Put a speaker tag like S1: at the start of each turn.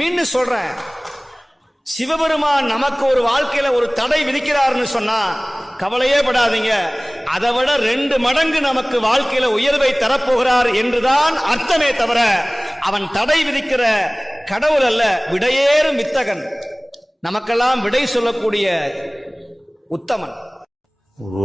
S1: மீண்டும் சொல்றேன் சிவபெருமான் நமக்கு ஒரு வாழ்க்கையில ஒரு தடை விதிக்கிறாருன்னு சொன்னா கவலையே படாதீங்க அதை விட ரெண்டு மடங்கு நமக்கு வாழ்க்கையில உயர்வை தரப்போகிறார் என்றுதான் அர்த்தமே தவிர அவன் தடை விதிக்கிற கடவுள் அல்ல விடையேறும் வித்தகன் நமக்கெல்லாம் விடை சொல்லக்கூடிய உத்தமன்
S2: ஓ